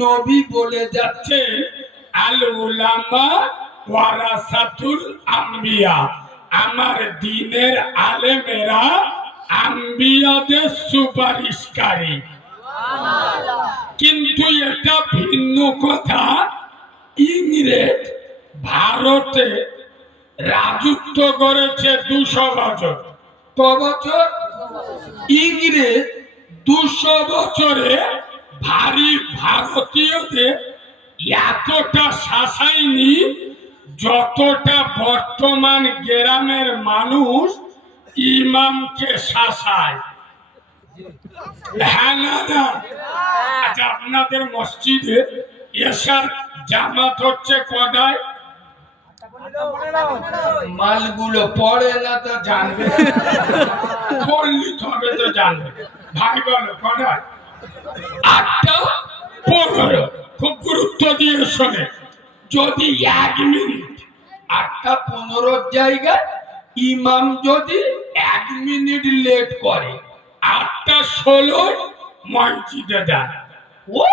নবী বলে যাচ্ছে আল উলামা ওয়ারাসাতুল আম্বিয়া। আমার দিনের আলেমেরা আম্বিয়াদের সুপারিশকারী। কিন্তু এটা ভিন্ন কথা। ইংরেজ ভারতে রাজত্ব করেছে দুশো বছর। ক বছর ইংরেজ দুশো বছরে ভারী ভারতীয়দের এতটা শাসায়নি যতটা বর্তমান গ্রামের মানুষ ইমামকে শাসায়। হ্যাঁ না আচ্ছা আপনাদের মসজিদে এসার জামাত হচ্ছে কদায়? মালগুলো পড়ে না তো জানবে। পড়লি তবে তো জানবে। ভাই, বলো, কদায়? আটটা পনেরো খুব গুরুত্ব দিয়ে শোনে। যদি এক মিনিট, আটটা পনেরোর জায়গায় ইমাম যদি এক মিনিট লেট করে, আটটা ষোলো মসজিদে দেয়। ও,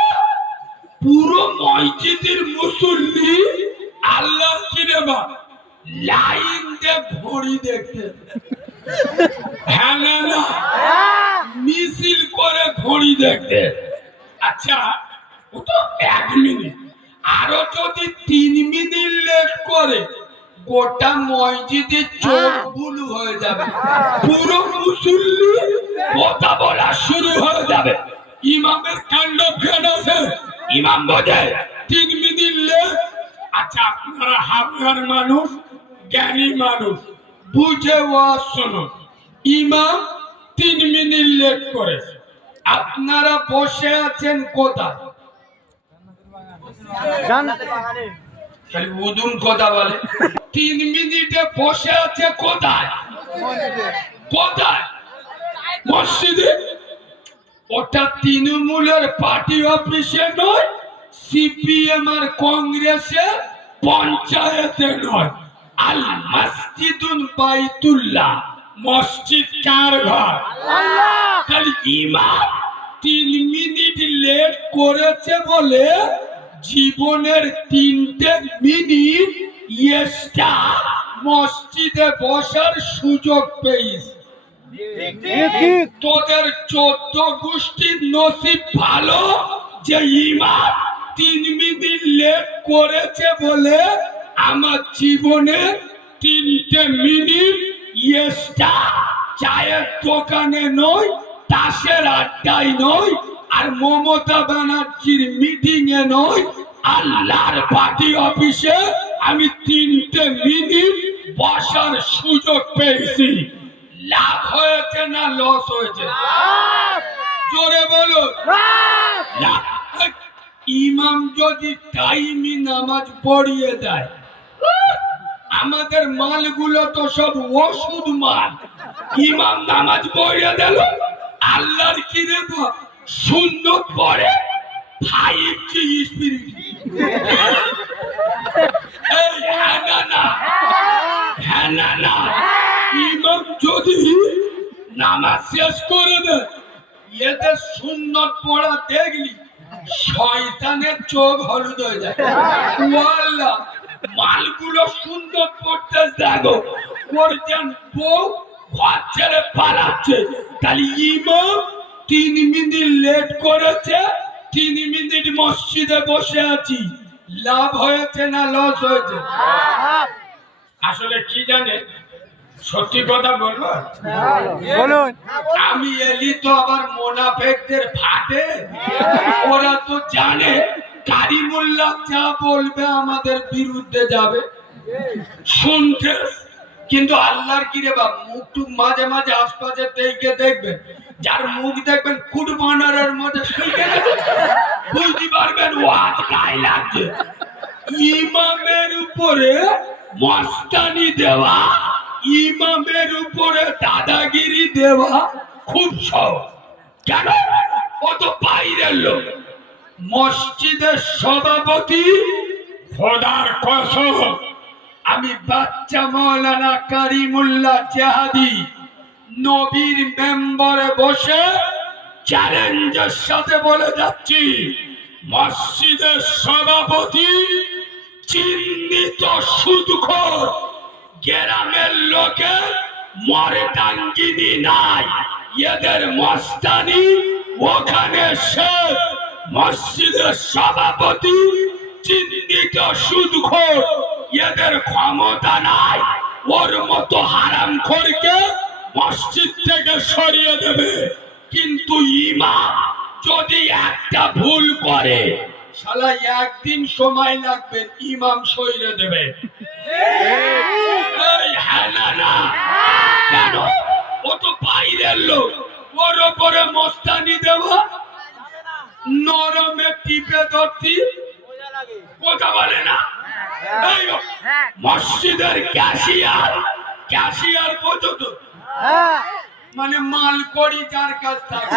পুরো মসজিদের মুসল্লি আল্লাহ কিরে লাইন দিয়ে ঘড়ি দেখতে। হ্যাঁ না না। মিছিল করে ঘড়ি দেখতে আচ্ছা ও তো এক মিনিট। আরও যদি তিন মিনিট লেট করে গোটা মসজিদের চোখ বুলু হয়ে যাবে। পুরো মুসল্লি কথা বলা শুরু হয়ে যাবে। ইমামের কাণ্ড ফেন আছে। ইমাম বোঝে তিন মিনিট লেট। আচ্ছা আপনারা হাবনার মানুষ জ্ঞানী মানুষ। বুঝে ওয়াজ শুনুন ইমাম তিন মিনিট লেট করেছে আপনারা বসে আছেন কোথায়? উদুন কথা বলে। তিন মিনিটে বসে আছে কোথায়? কোথায়? মসজিদে? ওটা তৃণমূলের পার্টি অফিসে নয় সিপিএম আর কংগ্রেসে পঞ্চায়েতে নয়। আল মসজিদুন বাইতুল্লাহ মসজিদ কার ঘর। খালি ইমাম তিন মিনিট লেট করেছে বলে জীবনের তিনটে মিনিট এক্সট্রা মসজিদে বসার সুযোগ পেয়েছে। তোদের চোদ্দ গোষ্ঠীর নসিব ভালো যে ইমাম তিন মিনিট লেট করেছে বলে আমার জীবনে তিনটে মিনিট চায়ের দোকানে নয় তাসের আড্ডায় নয় আর মমতা ব্যানার্জির মিটিং এ নয় আল্লাহর পার্টি অফিসে আমি তিনটে মিনিট বসার সুযোগ পেয়েছি। লাভ হয়েছে না লস হয়েছে? জোরে বলো ইমাম যদি টাইমি নামাজ পড়িয়ে দেয় আমাদের মালগুলো তো সব ওষুধ মাল। ইমাম নামাজ পড়িয়ে দিল, আল্লাহর কি রে শূন্য পরে ফাইভ জি স্পিরিট সুন্নত পড়া দেখলি, শয়তানের চোখ হলুদ হয়ে যায়। মালগুলো সুন্দর পড়তে দেখো। ওর যেন বউ ঘর ছেড়ে পালাচ্ছে। তাহলে ইমাম তিন মিনিট লেট করেছে তিন মিনিট মসজিদে বসে আছি। লাভ হয়েছে না লস হয়েছে? আসলে কি জানে? সত্যি কথা বলব? বলুন। আমি এলি তো আবার মোনাফেকদের ফাটে ওরা তো জানে কারিমুল্লাহ যা বলবে আমাদের বিরুদ্ধে যাবে। শুনতে। কিন্তু আল্লাহর কি রে বাপ মুখ টুক মাঝে মাঝে আশপাশে দেখে দেখবেন যার মুখ দেখবেন কুট বানারের মধ্যে গেছে, বুঝতে পারবেন ওয়াজ গায়ে লাগছে। ইমামের উপরে মস্তানি দেওয়া ইমামের উপরে দাদাগিরি দেওয়া খুব সহজ। কেন? ও তো বাইরের লোক। মসজিদের সভাপতি খোদার কসম, আমি বাচ্চা মৌলানা কারিমুল্লাহ জাহাদি, নবীর মেম্বারে বসে চ্যালেঞ্জের সাথে বলে যাচ্ছি, মসজিদের সভাপতি চিহ্নিত সুদখোর, গ্রামের লোকে মরে টাঙ্গিনি নাই, এদের মস্তানি ওখানে সে মসজিদের সভাপতি চিহ্নিত সুদখোর। এদের ক্ষমতা নাই। ওর মতো হারাম খোরকে মসজিদ থেকে সরিয়ে দেবে। কিন্তু ইমাম যদি একটা ভুল করে, শালা একদিন সময় লাগবে ইমাম সইরে দেবে। কেন? ও তো বাইরের লোক। ওর ওপরে মস্তানি দেওয়া টিপে কথা বলে না? মসজিদের ক্যাশিয়ার ক্যাশিয়ার পর্যন্ত। মানে মাল করি যার কাছ থাকে।